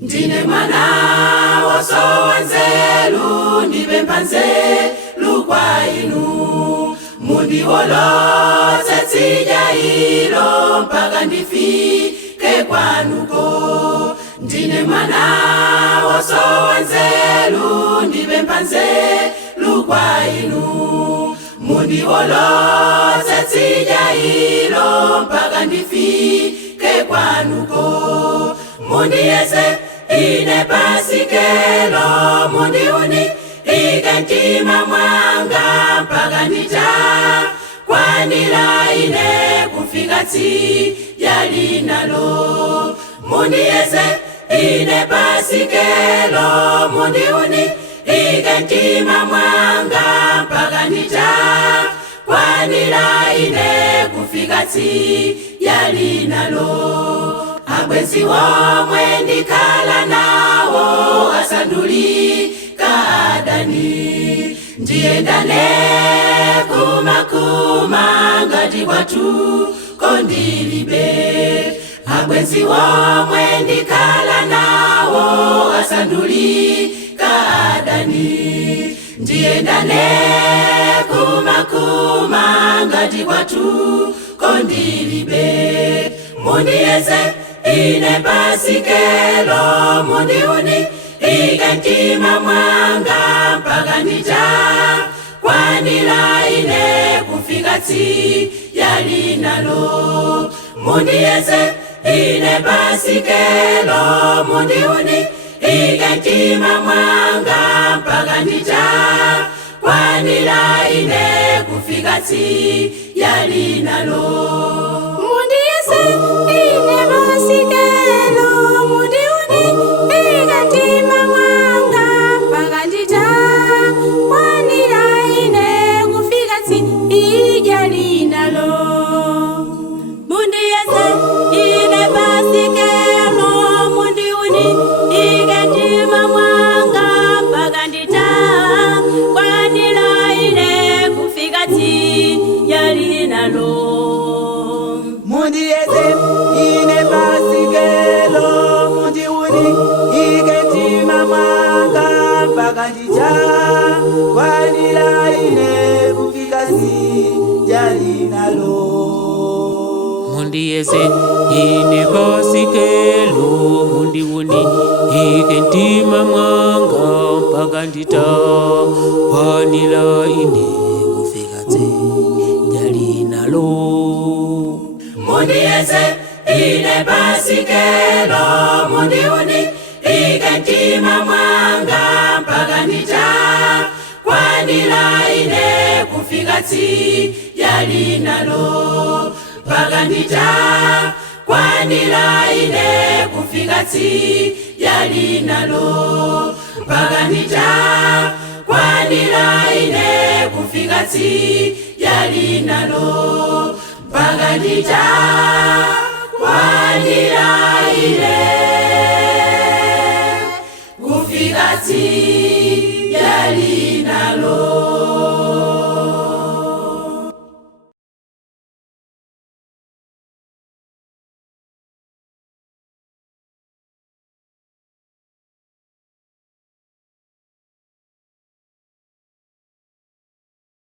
Ndine mwana wosowa nzelu ndibe mpanzelu kwa inu mundiwolose tsija ilo mpaka ndifike kwanuko. Ndine mwana wosowa nzelu ndibe mpanzelu kwa inu mundiwolose tsija ilo mpaka ndifike kwanuko. Mundiyese ine pasikelo mundiuni ikentima mwanga mpaka ndita kwanila ine kufika tsi yalinalo. Mundiyese ine pasikelo mundiuni ikentima mwanga mpaka ndita kwanila ine kufika tsi yalinalo. Abwenzi womwe ndikhala nawo asandulika adani ndiyendane kumakuma ngati kwathu kondilibe. Abwenzi womwe ndikhala nawo asandulika adani ndiyendane kumakuma ngati kwathu kondilibe. Mundiyese ine pasikelo mundiuni ikentima mwanga mpaka ndita kwanila ine kufika tsi yalinalo. Mundiyese ine pasikelo mundiuni ikentima mwanga mpaka ndita kwanila ine kufika tsi yalinalo. Mundiyese ine pasikelo mundiuni ikentima mwanga mpaka ndita kwanila ine kufika tsi yalinalo. Mundiyese ine pasikelo mundiuni ikentima mwanga mpaka ndita kwanila ine kufika tsi yalinalo. Mundiyese ine pasikelo mundiuni ikentima mwanga mpaka ndita kwanila ine kufika tsi yalinalo. Mundiyese ine pasikelo mundiuni ikentima mwanga mpaka ndita kwanila ine kufika tsi yalinalo. Mundiyese ine pasikelo mundiuni ikentima mwanga mpaka ndita kwanila ine kufika tsi yalinalo. Mpaka ndita kwanila ine kufika tsi yalinalo. Mpaka ndita kwanila ine kufika tsi yalinalo. Mpaka ndita kwanila ine kufika tsi